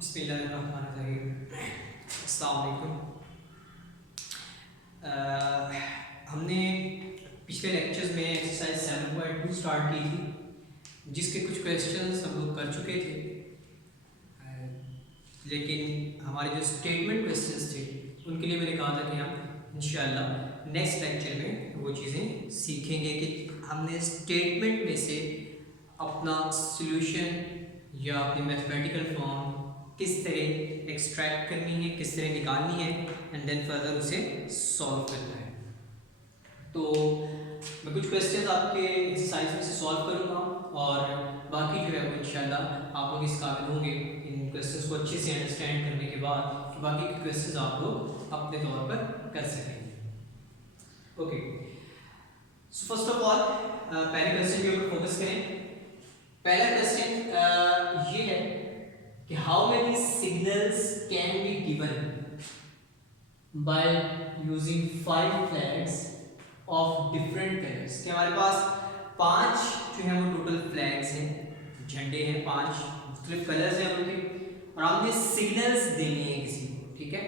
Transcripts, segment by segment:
बिस्मिल्लाहिर्रहमानिर्रहीम। अस्सलाम वालेकुम। हमने पिछले लेक्चर्स में एक्सरसाइज 7.2 स्टार्ट की थी, जिसके कुछ क्वेश्चंस हम लोग कर चुके थे। लेकिन हमारे जो स्टेटमेंट क्वेश्चंस थे उनके लिए मैंने कहा था कि हम इंशाअल्लाह नेक्स्ट लेक्चर में वो चीज़ें सीखेंगे कि हमने स्टेटमेंट में से अपना सॉल्यूशन या अपनी मैथमेटिकल फॉर्म किस तरह एक्सट्रैक्ट करनी है, किस तरह निकालनी है एंड देन फर्दर उसे सॉल्व करना है। तो मैं कुछ क्वेश्चंस आपके एक्सरसाइज में से सॉल्व करूँगा और बाकी जो है वो इंशाल्लाह आप लोग इस काबिल होंगे इन क्वेश्चंस को अच्छे से अंडरस्टैंड करने के बाद कि बाकी के क्वेश्चंस आप लोग अपने तौर पर कर सकेंगे। Okay, so first of all पहले क्वेश्चन के ऊपर फोकस करें। पहला क्वेश्चन ये है कि how many signals can be given by using 5 flags of different colours. कि हमारे पास 5 जो है वो टोटल फ्लैग्स हैं, झंडे हैं, 5 मुख्तलिफ कलर्स हैं उनके, और हमने सिग्नल्स देने हैं किसी को, ठीक है।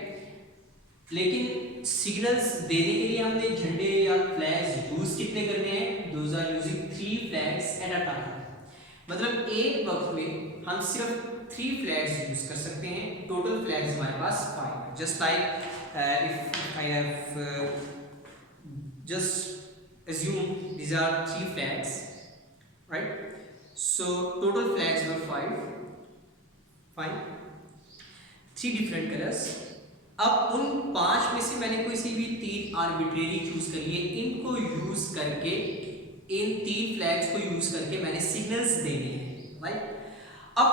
लेकिन सिग्नल्स देने के लिए हमने झंडे या फ्लैग्स यूज कितने करने हैं? Those are using 3 flags at a time. मतलब एक वक्त में हम सिर्फ 3 फ्लैग्स यूज कर सकते हैं। टोटल फ्लैग्स हमारे पास 5 है। Just like if I have just assume these are 3 flags, right? So total flags were 5, fine, 3 different colors. अब उन 5 में से मैंने कोई सी भी 3 आर्बिट्रेरी चूज कर लिए, इनको यूज करके, इन 3 फ्लैग्स को यूज करके मैंने सिग्नल्स देने हैं, राइट? अब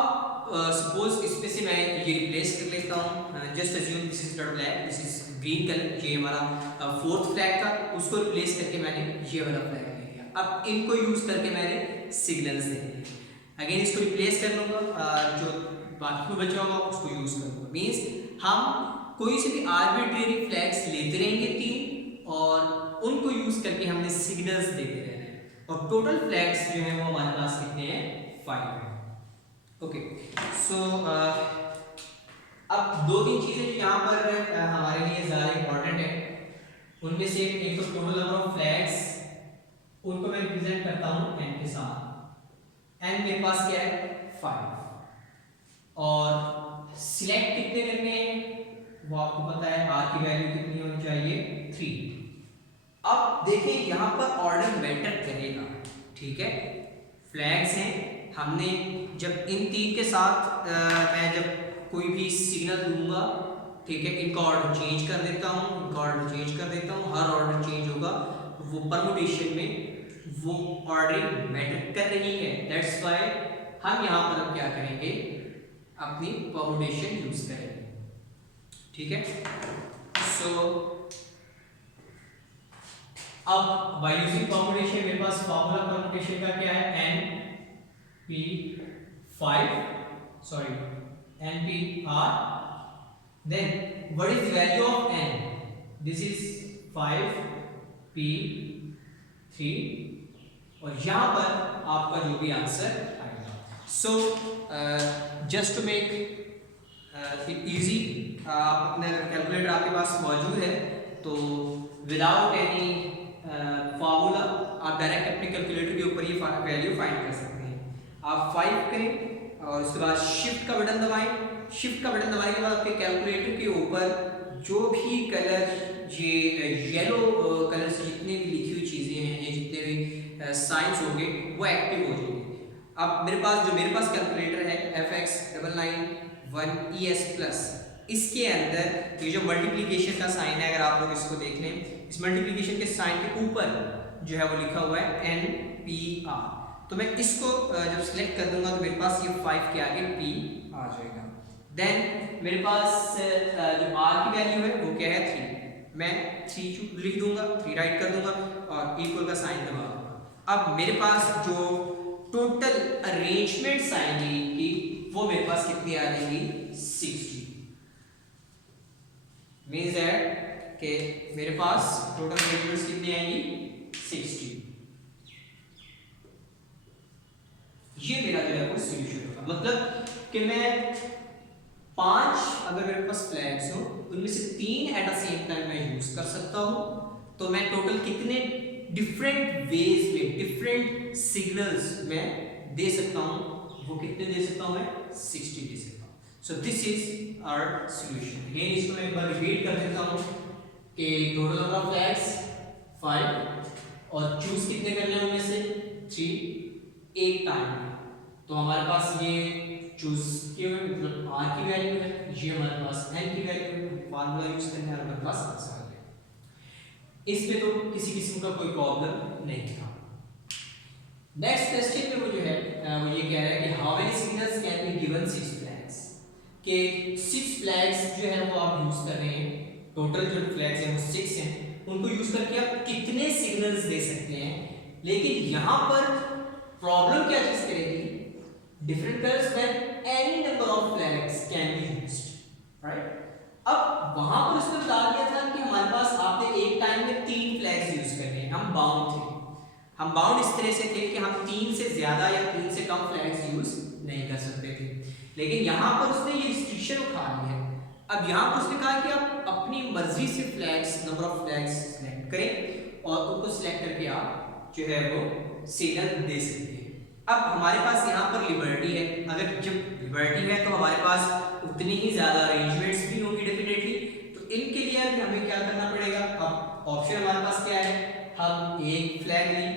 सपोज इसमें से मैं ये रिप्लेस कर लेता हूँ। Just assume this is not black, this is green colour. ये हमारा फोर्थ फ्लैग था, उसको रिप्लेस करके मैंने ये वाला फ्लैग ले लिया। अब इनको यूज करके मैंने सिग्नल्स दे दिए। अगेन इसको रिप्लेस कर लूँगा, जो बाकी में बचा होगा उसको यूज कर लूँगा। मीन्स हम कोई से भी आर्बिट्रेरी फ्लैग्स लेते रहेंगे 3, और उनको यूज करके हमने सिग्नल्स देते रहना है। और टोटल फ्लैग्स जो है वो हमारे पास कितने हैं? 5 है। ओके, सो अब 2-3 चीजें जो यहाँ पर हमारे लिए ज़्यादा इंपॉर्टेंट है, उनमें से एक तो टोटल नंबर ऑफ फ्लैग्स, उनको मैं रिप्रेजेंट करता हूँ n के साथ। n मेरे पास क्या है? 5। और सिलेक्ट कितने करने हैं वो आपको पता है, r की वैल्यू कितनी होनी चाहिए? 3। अब देखिए यहाँ पर ऑर्डर मैटर करेगा, ठीक है। फ्लैग्स हैं, हमने जब इन 3 के साथ मैं जब कोई भी सिग्नल दूंगा, ठीक है, इनका ऑर्डर चेंज कर देता हूँ, इनका ऑर्डर चेंज कर देता हूँ, हर ऑर्डर चेंज होगा, वो परमुटेशन में वो ऑर्डरिंग मैटर कर रही है। दैट्स व्हाई हम यहाँ पर अब क्या करेंगे? अपनी परमुटेशन यूज करेंगे, ठीक है। सो अब बाय यूजिंग परमुटेशन मेरे पास फॉर्मूला परमुटेशन का क्या है? NPR. Then what is the value of n? This is 5p3, और यहाँ पर आपका जो भी आंसर आएगा। So just to make it easy, आप अपने कैलकुलेटर आपके पास मौजूद है तो विदाउट एनी फॉर्मूला आप डायरेक्ट अपने कैलकुलेटर के ऊपर ये वैल्यू फाइंड कर सकते हैं। आप 5 करें और उसके बाद शिफ्ट का बटन दबाएं। शिफ्ट का बटन दबाने के बाद आपके कैलकुलेटर के ऊपर जो भी कलर, ये येलो कलर से जितने भी लिखी हुई चीज़ें हैं, ये जितने भी साइंस होंगे वो एक्टिव हो जाएंगे। अब मेरे पास कैलकुलेटर है FX991ES+, इसके अंदर ये जो मल्टीप्लिकेशन का साइन है, अगर आप लोग इसको देख लें, इस मल्टीप्लिकेशन के साइन के ऊपर जो है वो लिखा हुआ है NPR। तो मैं इसको जब सिलेक्ट कर दूंगा तो मेरे पास ये 5 के आगे P आ जाएगा। देन मेरे पास जो R की वैल्यू है वो क्या है? 3। मैं 3 लिख दूंगा, 3 राइट कर दूंगा और इक्वल का साइन दबा दूंगा। अब मेरे पास जो टोटल अरेंजमेंट आएंगी की वो मेरे पास कितनी आ जाएंगी? 60। मीन्स दैट कि मेरे पास टोटल अरेंजमेंट्स कितनी आएंगी? 60। ये मेरा जो है वो सॉल्यूशन होगा। मतलब कि मैं 5 अगर मेरे पास फ्लैग्स हो उनमें से 3 एट द सेम टाइम मैं यूज कर सकता हूँ, तो मैं टोटल कितने डिफरेंट वेज में डिफरेंट सिग्नल्स मैं दे सकता हूँ, वो कितने दे सकता हूँ मैं 60 दे सकता हूँ। So this is our solution. Again इसको मैं एक बार रिपीट कर देता हूँ कि टोटल नंबर ऑफ फ्लैग्स 5 और चूज कितने करने हैं उनमें से 3 एक टाइम में। तो हमारे पास ये चूज किए हुए मतलब r की वैल्यू है, ये हमारे पास n की वैल्यू है, फार्मूला यूज करने हैं हमारे पास आंसर आ गया। इसमें तो किसी किस्म का कोई प्रॉब्लम नहीं था। नेक्स्ट क्वेश्चन में वो जो है वो ये कह रहा है कि how many signals can be given 6 flags, कि 6 फ्लैग्स जो है वो आप यूज कर रहे हैं, टोटल जो फ्लैग्स हैं वो 6 हैं, उनको यूज करके आप कितने सिग्नल्स दे सकते हैं। लेकिन यहां पर प्रॉब्लम क्या चीज करेगी, different colors when any number of flags can be used, right? अब वहां पर उसने बता दिया था कि हमारे पास आपने एक टाइम में 3 फ्लैग्स यूज करने हैं, हम बाउंड थे, हम बाउंड इस तरह से थे कि हम 3 से ज्यादा या 3 से कम फ्लैग्स यूज नहीं कर सकते थे। लेकिन यहाँ पर उसने ये रिस्ट्रिक्शन उठा ली है। अब यहाँ पर उसने कहा कि आप अपनी मर्जी से flags, number of flags select करें और उनको सिलेक्ट करके आप जो है वो सिग्नल दे सकते हैं। अब हमारे पास यहाँ पर लिबर्टी है, अगर जब लिबर्टी है तो हमारे पास उतनी ही ज्यादा अरेंजमेंट्स भी होंगी डेफिनेटली। तो इनके लिए हमें क्या करना पड़ेगा, अब ऑप्शन हमारे पास क्या है, हम एक फ्लैग लें,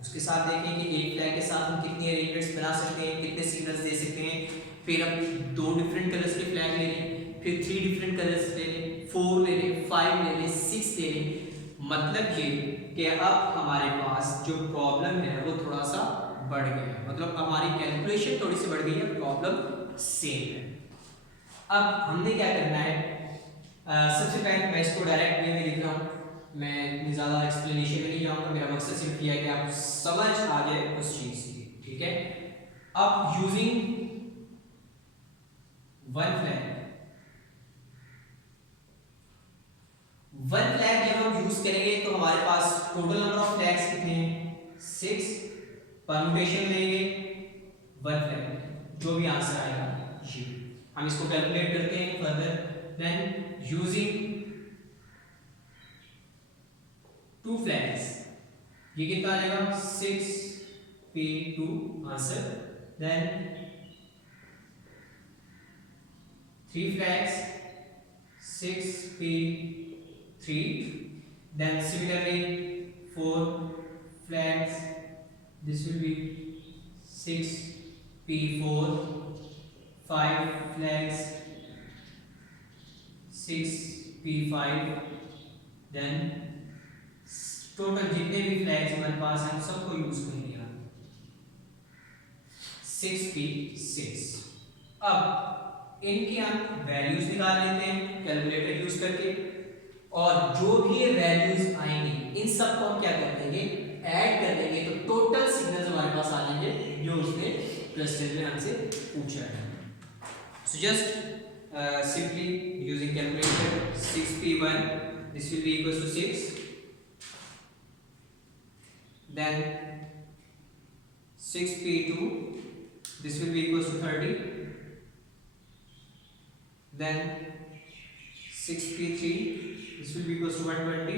उसके साथ देखें कि एक फ्लैग के साथ हम कितनी अरेंजमेंट्स बना सकते हैं, कितने सिग्नल्स दे सकते हैं। फिर हम 2 डिफरेंट कलर्स के फ्लैग ले लें, फिर 3 डिफरेंट कलर्स ले लें, 4 ले लें, 5 ले लें, 6 ले लें। मतलब ये कि अब हमारे पास जो प्रॉब्लम है वो थोड़ा सा बढ़ गया है, मतलब हमारी कैलकुलेशन थोड़ी सी बढ़ गई है, प्रॉब्लम सेम है। अब हमने क्या करना है, सबसे पहले मैं इसको डायरेक्ट वे में लिख रहा हूँ, मैं इतनी ज़्यादा एक्सप्लेनेशन में नहीं जाऊँगा, मेरा मकसद सिर्फ ये है कि आप समझ आ जाए उस चीज़ की, ठीक है। अब यूजिंग वन फ्लैग जब हम यूज करेंगे तो हमारे पास टोटल नंबर ऑफ फ्लैग्स कितने हैं 6, परम्यूटेशन लेंगे 1 फ्लैग, जो भी आंसर आएगा ये हम इसको कैलकुलेट करते हैं फर्दर। देन यूजिंग 2 फ्लैग्स, ये कितना आ जाएगा 6p2 answer. Then 3 flags 6p3, then similarly 4 flags, this will be 6p4, 5 flags 6p5, then total जितने भी फ्लैग्स हमारे पास हैं सबको यूज कर लिया 6p6। अब इनके हम वैल्यूज निकाल लेते हैं कैलकुलेटर यूज करके, और जो भी ये वैल्यूज आएंगे इन सब को हम क्या कर देंगे, ऐड कर देंगे, तो टोटल सिग्नल्स हमारे पास आ जाएंगे जो उसने क्वेश्चन में हमसे पूछा है। So just simply using calculator 6p1 this will be equals to 6, then 6p2 this will be equals to 30, then 6p3 this will be equals to 120,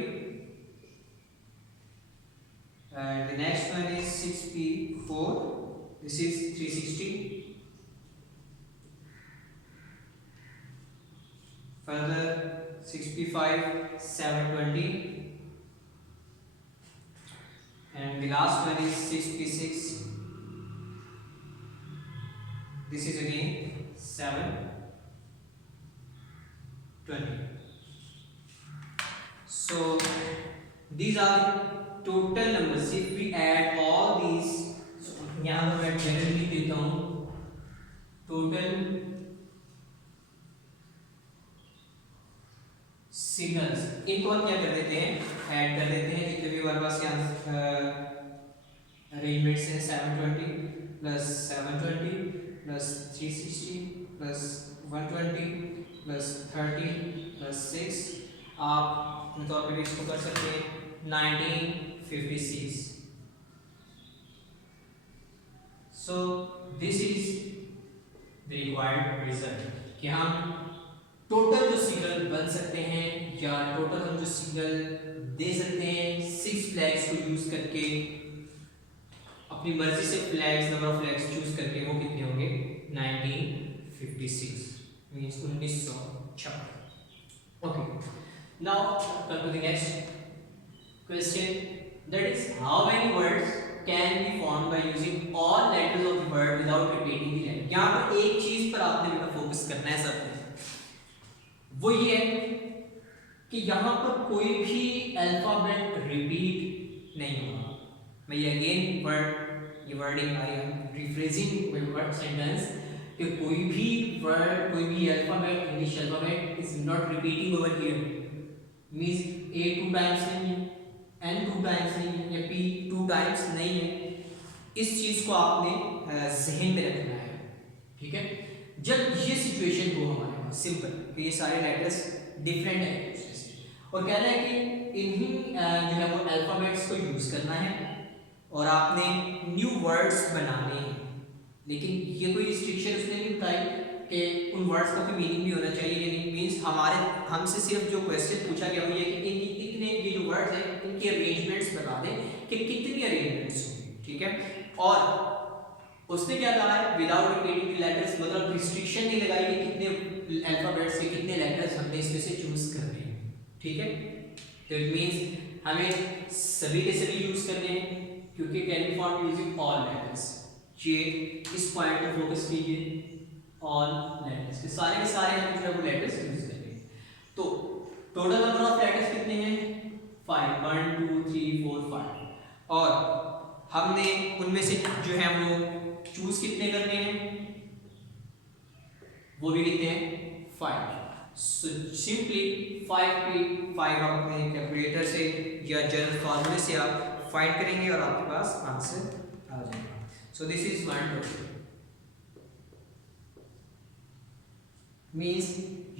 and the next one is 6p4 this is 360, further 6p5 720, and the last one is 6p6 this is again 720. So these are the total numbers. If we add all these, यहाँ पर मैं generally देता हूँ total signals, इनको हम क्या कर देते हैं, ऐड कर देते हैं, जितने भी हमारे पास यहाँ अरेंजमेंट्स हैं 720 plus 720 plus 360 plus 120 plus 30 plus 6, आप तौर पर इसको कर सकते हैं 1956। So this is the required result कि हम टोटल जो सिग्नल बन सकते हैं या टोटल हम जो सिग्नल दे सकते हैं 6 फ्लैग्स को यूज करके, अपनी मर्जी से flags, number of flags choose करके, वो कितने होंगे 1956 means 1956। Okay, now come to the next question, that is how many words can be formed by using all letters of the word without repeating the letter. यहां पर एक चीज पर आपने बेटा फोकस करना है सबने, वो ये है कि यहां पर कोई भी अल्फाबेट रिपीट नहीं होगा। मैं ये again wording I am rephrasing my word sentence कि कोई भी वर्ड, कोई भी alphabet, English alphabet is not repeating over here, means A 2 times नहीं है, एन 2 टाइम्स नहीं है, या पी 2 टाइम्स नहीं है। इस चीज को आपने जहन में रखना है, ठीक है। जब ये सिचुएशन हो हमारे पास सिंपल कि ये सारे लेटर्स डिफरेंट है एक दूसरे से, और कहना है कि इन्हीं जो है वो अल्फाबेट्स को यूज करना है और आपने न्यू वर्ड्स बनाने हैं, लेकिन ये कोई रिस्ट्रिक्शन उसने नहीं बताई कि उन वर्ड्स का कोई मीनिंग भी होना चाहिए, यानी मींस हमसे सिर्फ जो क्वेश्चन पूछा गया वो ये कि इतने ये जो वर्ड्स हैं इनकी अरेंजमेंट्स बता दें कि कितनी अरेंजमेंट्स होंगी, ठीक है। और उसने क्या कहा है विदाउट रिपीटिंग द लेटर्स, मतलब रिस्ट्रिक्शन नहीं लगाई कि कितने अल्फाबेट्स के कितने लेटर्स हमने इसमें से चूज करने हैं, ठीक है। तो इट मींस हमें सभी के सभी यूज करने हैं क्योंकि can be formed using all letters. ये इस पॉइंट पर फोकस कीजिए, ऑल लेटर्स के सारे हम जो है वो लेटर्स यूज करेंगे। तो टोटल नंबर ऑफ लेटर्स कितने हैं 5, 1 2 3 4 5, और हमने उनमें से जो है वो चूज कितने करने हैं, वो भी कितने हैं 5। सो सिंपली 5 अपने कैलकुलेटर से या जनरल फार्मूले से आप फाइंड करेंगे और आपके पास आंसर आ जाएगा। सो this is 120 means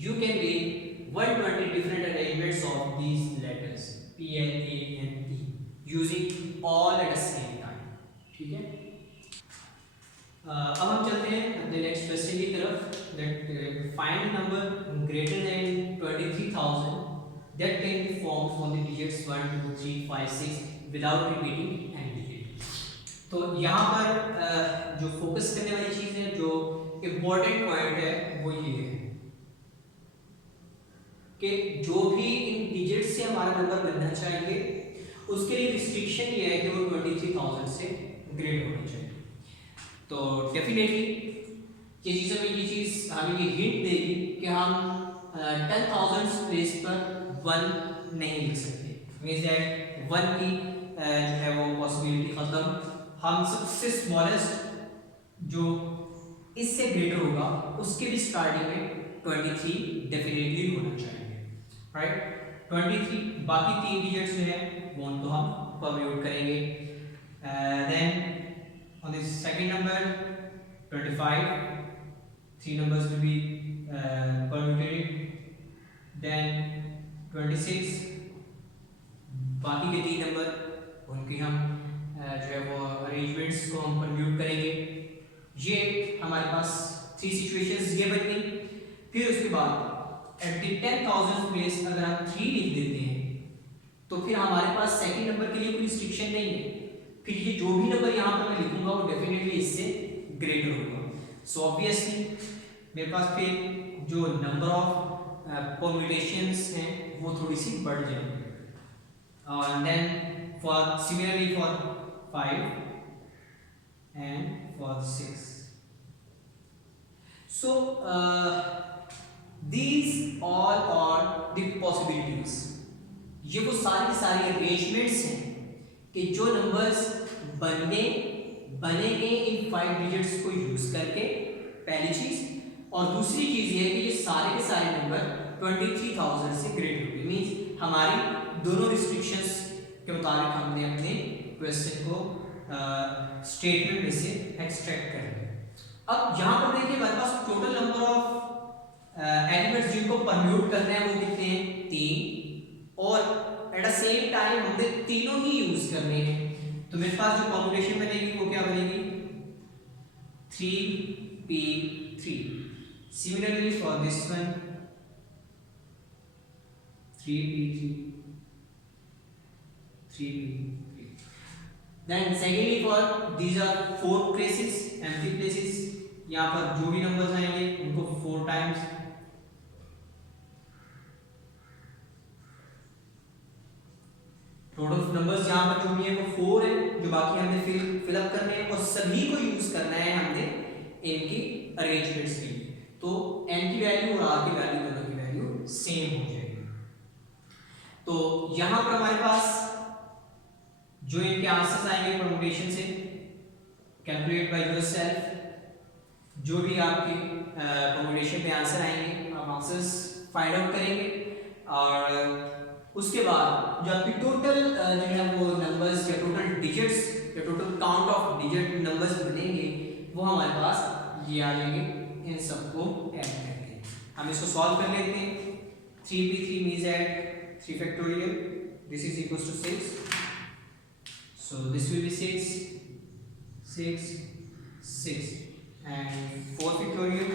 you can read 120 different arrangements of these letters P, L, A and P using all at the same time, ठीक है। अब हम चलते हैं अपने नेक्स्ट क्वेश्चन की तरफ, that find number greater than 23,000 that can be formed from the digits 1 2 3 5 6 without repeating any digit। तो यहाँ पर जो फोकस करने वाली चीज है, जो इम्पोर्टेंट पॉइंट है वो ये है कि जो भी इन डिजिट से हमारा नंबर बनना चाहिए उसके लिए रिस्ट्रिक्शन ये है कि वो 23,000 से ग्रेटर होना चाहिए। तो डेफिनेटली ये चीज़ हमें ये हिंट देगी कि हम 10,000 प्लेस पर 1 नहीं लिख सकते, मींस दैट 1 की जो है वो पॉसिबिलिटी खत्म। हम सबसे स्मॉलेस्ट जो इससे ग्रेटर होगा उसके भी स्टार्टिंग में 23 डेफिनेटली होना चाहिए, राइट। 23 बाकी 3 डिजिट्स जो है वो उनको हम परम्यूट करेंगे। Then on the second number 25, 3 numbers will be permuted, then 26 बाकी के 3 नंबर उनके हम जो है वो अरेंजमेंट्स को हम परम्यूट करेंगे। ये हमारे पास 3 सिचुएशंस ये बन गई। फिर उसके बाद एट द 10,000 प्लेस अगर हम 3 लिख देते हैं तो फिर हमारे पास सेकंड नंबर के लिए कोई रिस्ट्रिक्शन नहीं है, फिर ये जो भी नंबर यहाँ पर मैं लिखूंगा वो डेफिनेटली इससे ग्रेटर होगा। सो ऑब्वियसली मेरे पास फिर जो नंबर ऑफ परम्यूटेशंस हैं वो थोड़ी सी बढ़ जाएंगी। और then for similarly for 5 and for 6। So these all are the possibilities, ये वो सारी अरेंजमेंट्स हैं कि जो नंबर्स बनेंगे इन 5 डिजिट्स को यूज करके, पहली चीज। और दूसरी चीज ये है कि ये सारे के सारे नंबर 23,000 से ग्रेटर होंगे, मींस हमारी दोनों रिस्ट्रिक्शंस के मुताबिक हमने अपने क्वेश्चन को स्टेटमेंट में से एक्सट्रैक्ट कर लिया। अब यहाँ पर देखिए हमारे पास टोटल नंबर ऑफ एलिमेंट्स जिनको परम्यूट करना है वो कितने हैं 3, और एट द सेम टाइम हमने तीनों ही यूज करने हैं। तो मेरे पास जो परम्यूटेशन बनेगी वो क्या बनेगी 3p3 Similarly for this one, 3p3, 3p3. Then secondly for these are 4 places, empty places. यहाँ पर जो भी नंबर्स आएंगे उनको 4 टाइम्स, टोटल नंबर्स यहाँ पर जो भी है वो 4 है, जो बाकी हमने फिल अप करने हैं और सभी को यूज करना है हमने इनकी अरेंजमेंट्स के लिए। तो n की वैल्यू और r की वैल्यू दोनों की वैल्यू सेम हो जाएगी। तो यहाँ पर हमारे पास जो इनके आंसर्स आएंगे परमुटेशन से, कैलकुलेट बाय योरसेल्फ, जो भी आपके परमुटेशन पे आंसर आएंगे आप आंसर्स फाइंड आउट करेंगे और उसके बाद जो आपकी टोटल जो है वो नंबर्स या टोटल डिजिट्स या total count of digit numbers बनेंगे वो हमारे पास ये आ जाएंगे। इन सबको ऐड करके हम इसको सॉल्व कर लेते हैं। 3p3 means add 3 factorial, this is equals to 6, so this will be 6 6 6 and 4 factorial।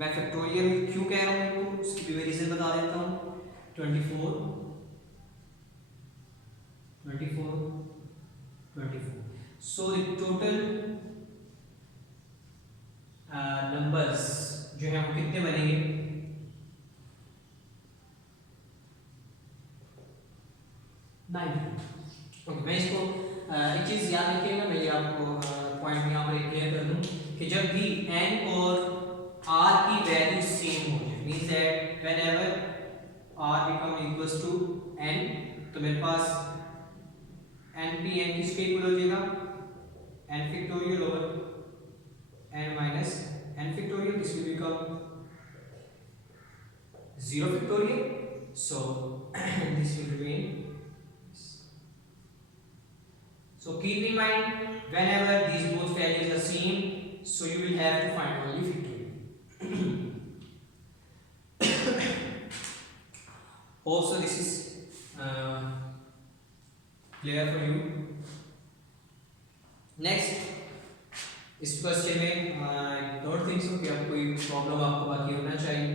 मैं फैक्टोरियल क्यों कह रहा हूँ आपको उसकी भी मैं रीजन बता देता हूँ। 24 24 24, सो द टोटल नंबर्स जो है वो कितने बनेंगे? 90। ओके, मैं इसको एक चीज याद रखिएगा, मैं ये आपको पॉइंट यहाँ पर क्लियर कर दूं कि जब भी n और r की वैल्यू सेम हो जाए, means that whenever r become equals to n, तो मेरे पास n p n किसके इक्वल हो जाएगा? n factorial over n minus n factorial, this will become 0 factorial, so this will remain. So keep in mind whenever these both values are same, so you will have to find only factorial. Also this is clear for you. Next, इस question में I don't think so कि आप कोई problem आपको बाकी होना चाहिए।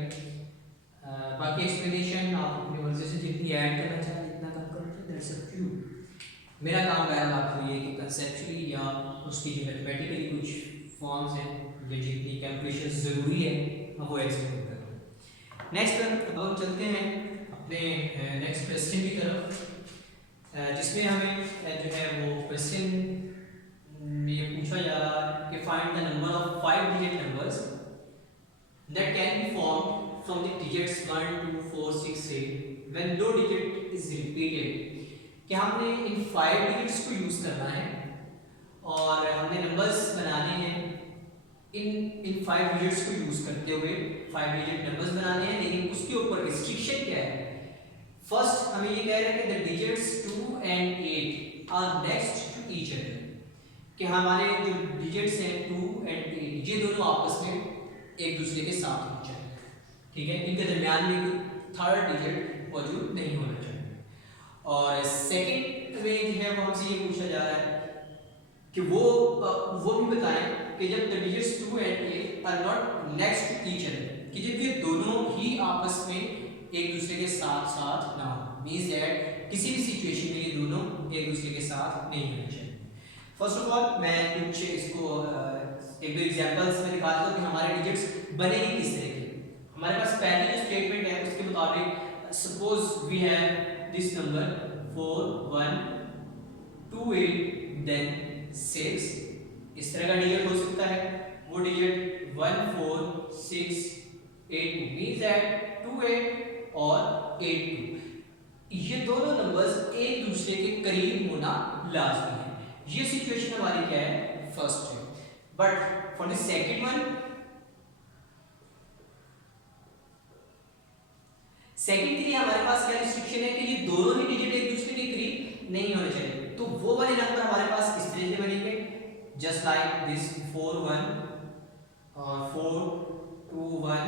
बाकी एक्सप्लेनेशन आप अपनी मर्जी से जितनी ऐड करना चाहें इतना कम कर सकते, दैट्स अप टू यू। मेरा काम बहरहाल आपको ये कि कंसेप्चुअली या उसकी जो मैथमेटिकली कुछ फॉर्म्स हैं या जितनी कैलकुलेशन ज़रूरी है हम वो एक्सप्लेन कर रहे हैं। नेक्स्ट अब हम चलते हैं अपने नेक्स्ट क्वेश्चन की तरफ, जिसमें हमें जो है वो क्वेश्चन ये पूछा जा रहा है कि find the number of 5 digit numbers that can be formed from the digits 1 2 4 6 8 when no digit is repeated. कि हमने इन 5 डिजिट्स को यूज करना है और हमने नंबर्स बनाने हैं इन 5 डिजिट्स को यूज करते हुए 5 डिजिट नंबर्स बनाने हैं, लेकिन उसके ऊपर रिस्ट्रिक्शन क्या है? फर्स्ट हमें ये कह रहे हैं कि the digits 2 and 8 are next to each other, कि हमारे जो डिजिट्स हैं 2 and 8 ये दोनों आपस में एक दूसरे के साथ होने चाहिए, ठीक है, इनके दरमियान में कोई थर्ड डिजिट मौजूद नहीं होना चाहिए। और सेकंड में जो है वो हमसे ये पूछा जा रहा है कि वो भी बताएं कि जब the digits 2 and 8 are not next to each other, कि जब ये दोनों ही आपस में एक दूसरे के साथ साथ ना हो, मींस दैट किसी भी सिचुएशन में ये दोनों एक दूसरे के साथ नहीं होने चाहिए। फर्स्ट ऑफ ऑल मैं कुछ इसको एक दो एग्जांपल्स में दिखा देता हूं कि हमारे डिजिट्स बनेंगे किस तरह के। हमारे पास पहली जो स्टेटमेंट है उसके मुताबिक suppose we have this number 4 1 2 8 then 6, इस तरह का डिजिट हो सकता है। वो डिजिट 1 4 6 8 2 means that 2 8 और 8 2 ये दोनों नंबर्स एक दूसरे के करीब होना लाजमी है। ये सिचुएशन हमारी क्या है? फर्स्ट है। But for the second one, second के लिए हमारे पास क्या रिस्ट्रिक्शन है कि ये दोनों ही डिजिट एक दूसरे के करीब नहीं होने चाहिए, तो वो वाले नंबर हमारे पास इस तरह से बनेंगे जस्ट लाइक दिस 4 1 और 4 2 1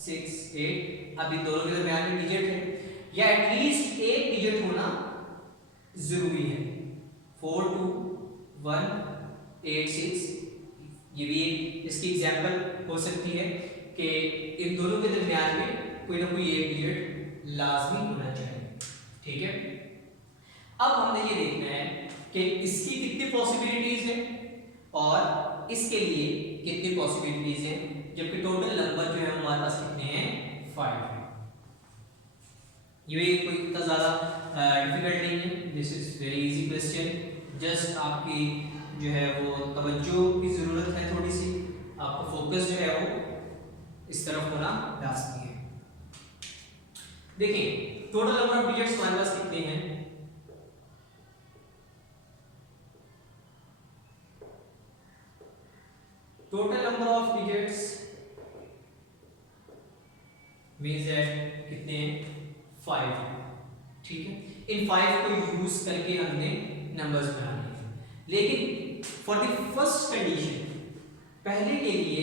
6 8। अब इन दोनों के दरमियान में डिजिट है या एटलीस्ट एक डिजिट होना जरूरी है। 4 2 1 8 6 ये भी एक इसकी एग्जांपल हो सकती है कि इन दोनों के दरमियान में कोई ना कोई एक डिजिट लाजमी होना चाहिए। ठीक है, अब हमने ये देखना है कि इसकी कितनी पॉसिबिलिटीज है और इसके लिए कितनी पॉसिबिलिटीज है, जबकि टोटल नंबर जो है हमारे पास कितने हैं, 5 है। ये कोई इतना ज़्यादा डिफिकल्ट नहीं है, this is very easy question. Just आपकी जो है वो तवज्जो की ज़रूरत है, थोड़ी सी आपका फोकस जो है वो इस तरफ होना लाजमी है। देखिए टोटल नंबर ऑफ डिजिट्स हमारे पास कितने हैं, total number of digits means that कितने, 5। ठीक है, इन 5 को यूज करके हमने नंबर्स बनाने हैं, लेकिन फॉर द फर्स्ट कंडीशन, पहले के लिए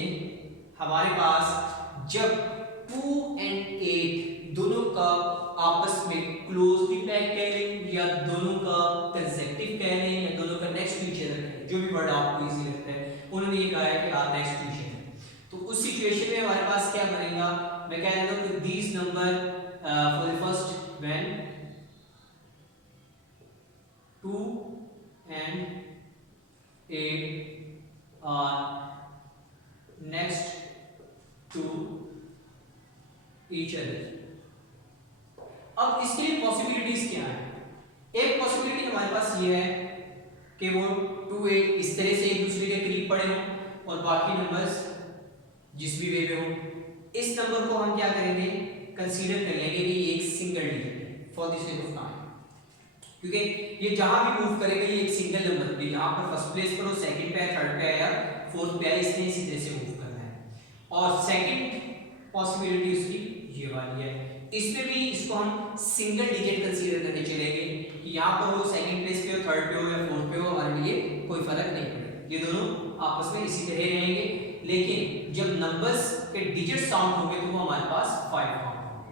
हमारे पास जब 2 and 8 दोनों का आपस में क्लोजली पैक कह लें या दोनों का कंसेक्टिव कह लें या दोनों का नेक्स्ट टू ईच अदर कह लें, जो भी वर्ड आपको इजी लगता है, उन्होंने ये कहा है कि are next to each other. तो उस सिचुएशन में हमारे पास क्या बनेगा, मैं कह देता हूं कि these number for the first when 2 and 8 are next to each other। अब इसके लिए पॉसिबिलिटीज क्या है, एक पॉसिबिलिटी हमारे पास ये है कि वो 2 8 इस तरह से एक दूसरे के करीब पड़े हों और बाकी नंबर्स जिस भी वे में हो, इस नंबर को हम क्या करेंगे, कंसीडर कर लेंगे कि ये एक सिंगल डिजिट है for the sake of time, क्योंकि ये जहां भी मूव करेगा ये एक सिंगल नंबर पे, यहाँ पर फर्स्ट प्लेस पर हो, सेकंड पे है, थर्ड पे है या फोर्थ पे है, इसने इसी तरह से मूव करना है। और सेकंड पॉसिबिलिटी उसकी ये वाली है, इसमें भी इसको हम सिंगल डिजिट कंसीडर करके चलेंगे कि यहाँ पर हो, सेकंड प्लेस पे हो, थर्ड पे हो या फोर्थ पे हो, हमारे लिए कोई फर्क नहीं पड़ेगा, ये दोनों आपस में इसी तरह रहेंगे। लेकिन जब नंबर्स के डिजिट साउंड होंगे तो वो हमारे पास 5 काउंट होंगे।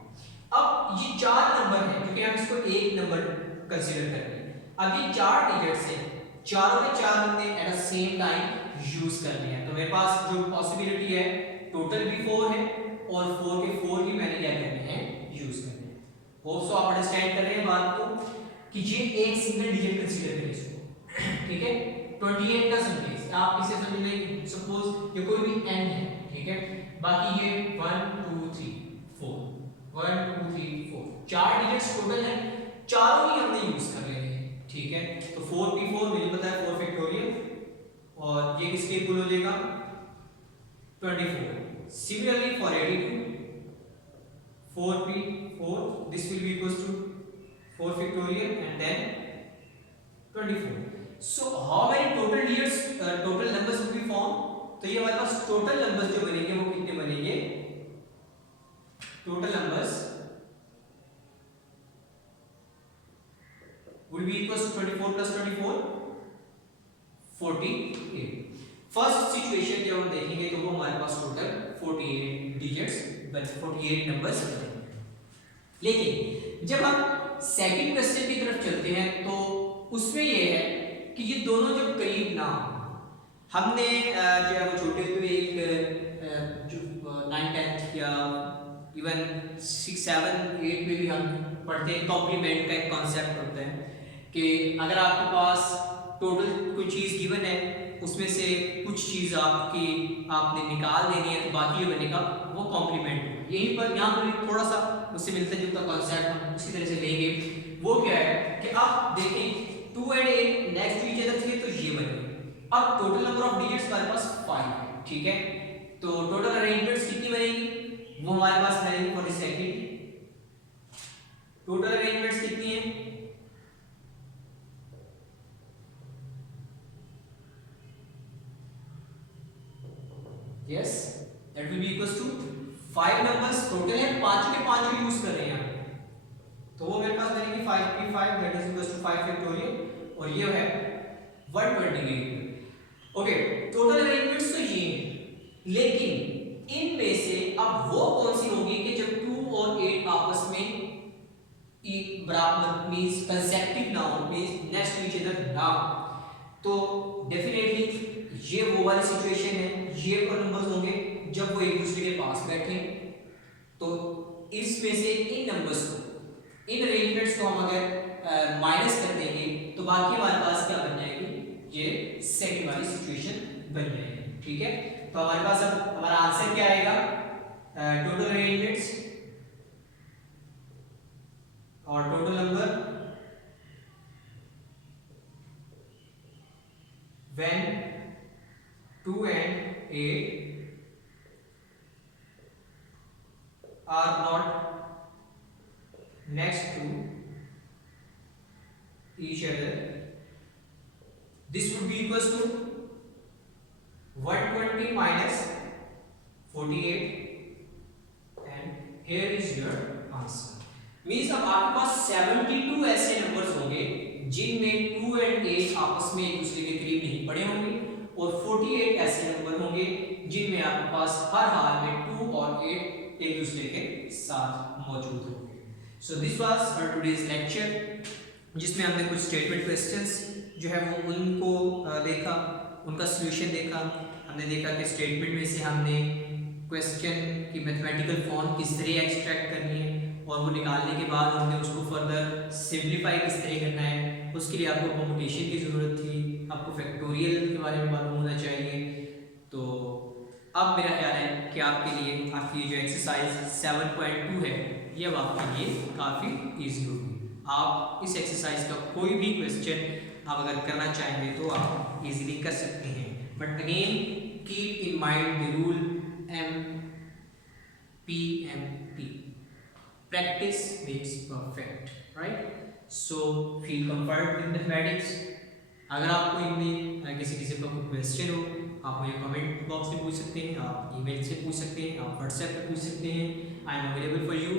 अब ये 4 नंबर है, क्योंकि हम इसको एक नंबर कंसीडर करेंगे, अब ये 4 डिजिट्स हैं, चारों के चार हमने at the same time use करने हैं, तो मेरे पास जो पॉसिबिलिटी है टोटल भी 4 है और 4 के 4 ही मैंने क्या करने हैं, यूज करने हैं। होप सो आप अंडरस्टैंड कर रहे हैं बात को कि ये एक सिंगल डिजिट कंसीडर करें इसको। ठीक है, 28 का समझिए, आप इसे समझ लें, सपोज ये कोई भी n है, ठीक है, बाकी ये 1 2 3 4 1 2 3 4 4 डिजिट्स टोटल है, चारों ही हमने यूज कर लेने हैं। ठीक है, तो 4p4 मुझे पता है 4 फैक्टोरियल और ये किसके इक्वल हो जाएगा, 24। Similarly for 82 4p4 this will be equals to 4 factorial and then 24। so how many total digits total numbers will be formed, तो ये हमारे पास टोटल नंबर्स जो बनेंगे वो कितने बनेंगे, total numbers will be equals to 24 plus 24 48। First situation जब हम देखेंगे तो वो हमारे पास टोटल 48 डिजिट्स 48 नंबर्स बनेंगे। लेकिन जब हम सेकंड क्वेश्चन की तरफ चलते हैं तो उसमें ये है कि ये दोनों जब करीब ना हो, हमने जो है वो छोटे हुए एक जो 9 10 या इवन 6 7 8 में भी हम पढ़ते हैं, कॉम्प्लीमेंट का एक कॉन्सेप्ट होता है कि अगर आपके पास टोटल कोई चीज़ गिवन है, उसमें से कुछ चीज़ आपने निकाल देनी है, तो बाकी जो बनेगा वो कॉम्प्लीमेंट होगा। यहीं पर यहाँ पर थोड़ा सा उससे मिलता जुलता कॉन्सेप्ट हम उसी तरह से लेंगे। वो क्या है कि आप देखें 2 and 8 next to each other थे तो ये बने। अब टोटल नंबर ऑफ डिजिट्स हमारे पास 5 है, ठीक है, तो टोटल अरेंजमेंट्स कितनी बनेगी, वो हमारे पास बनेगी for the second. Total arrangements कितनी है, yes that will be equals to 5 numbers total है, पांचों के पांचों यूज कर रहे हैं, तो वो मेरे पास बनेगी 5p5 that is equals to 5 factorial और ये है 128। ओके, टोटल अरेंजमेंट्स तो ये हैं, लेकिन इनमें से अब वो कौन सी होगी कि जब 2 और 8 आपस में बराबर मींस कंसेक्टिव ना हो, means next to each other ना हो। तो डेफिनेटली ये वो वाली सिचुएशन है, ये वो नंबर्स होंगे जब वो एक दूसरे के पास बैठे। तो इसमें से इन नंबर्स को, इन अरेंजमेंट्स को हम अगर माइनस कर देंगे तो बाकी हमारे पास क्या बन जाएगी, ये सेकंड वाली सिचुएशन बन जाएगी। ठीक है, तो हमारे पास अब हमारा आंसर क्या आएगा, टोटल अरेंजमेंट्स और total number when 2 and 8 are not next to each other, this would be equals to 120 minus 48, and here is your answer. Means अब आपके पास 72 ऐसे नंबर्स होंगे जिनमें 2 and 8 आपस में एक दूसरे के करीब नहीं पड़े होंगे, और 48 ऐसे नंबर होंगे जिनमें आपके पास हर हाल में 2 और 8 एक दूसरे के साथ मौजूद होंगे। So this was our today's lecture, जिसमें हमने कुछ स्टेटमेंट क्वेश्चंस जो है वो उनको देखा, उनका सॉल्यूशन देखा। हमने देखा कि स्टेटमेंट में से हमने क्वेश्चन की मैथमेटिकल फॉर्म किस तरह एक्सट्रैक्ट करनी है, और वो निकालने के बाद हमने उसको फर्दर सिंप्लीफाई किस तरह करना है। उसके लिए आपको कॉम्पुटेशन की ज़रूरत थी, आपको फैक्टोरियल के बारे में मालूम होना चाहिए। तो अब मेरा ख्याल है कि आपके लिए आपकी जो एक्सरसाइज 7.2 है ये अब आपके लिए काफ़ी ईजी होगी। आप इस एक्सरसाइज का कोई भी क्वेश्चन आप अगर करना चाहेंगे तो आप इजीली कर सकते हैं, but again keep in mind the rule MPMP, practice makes perfect, right? So feel comfort in mathematics। अगर आपको इनमें किसी का कोई क्वेश्चन हो, आप मुझे कमेंट बॉक्स में पूछ सकते हैं, आप ईमेल से पूछ सकते हैं, आप व्हाट्सएप पे पूछ सकते हैं। I am available for you,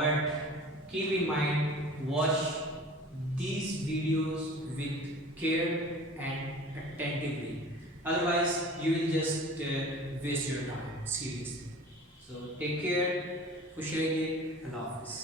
but keep in mind watch these videos with care and attentively, otherwise you will just waste your time seriously। So take care, खुश रहिए, अल्लाह हाफिज़।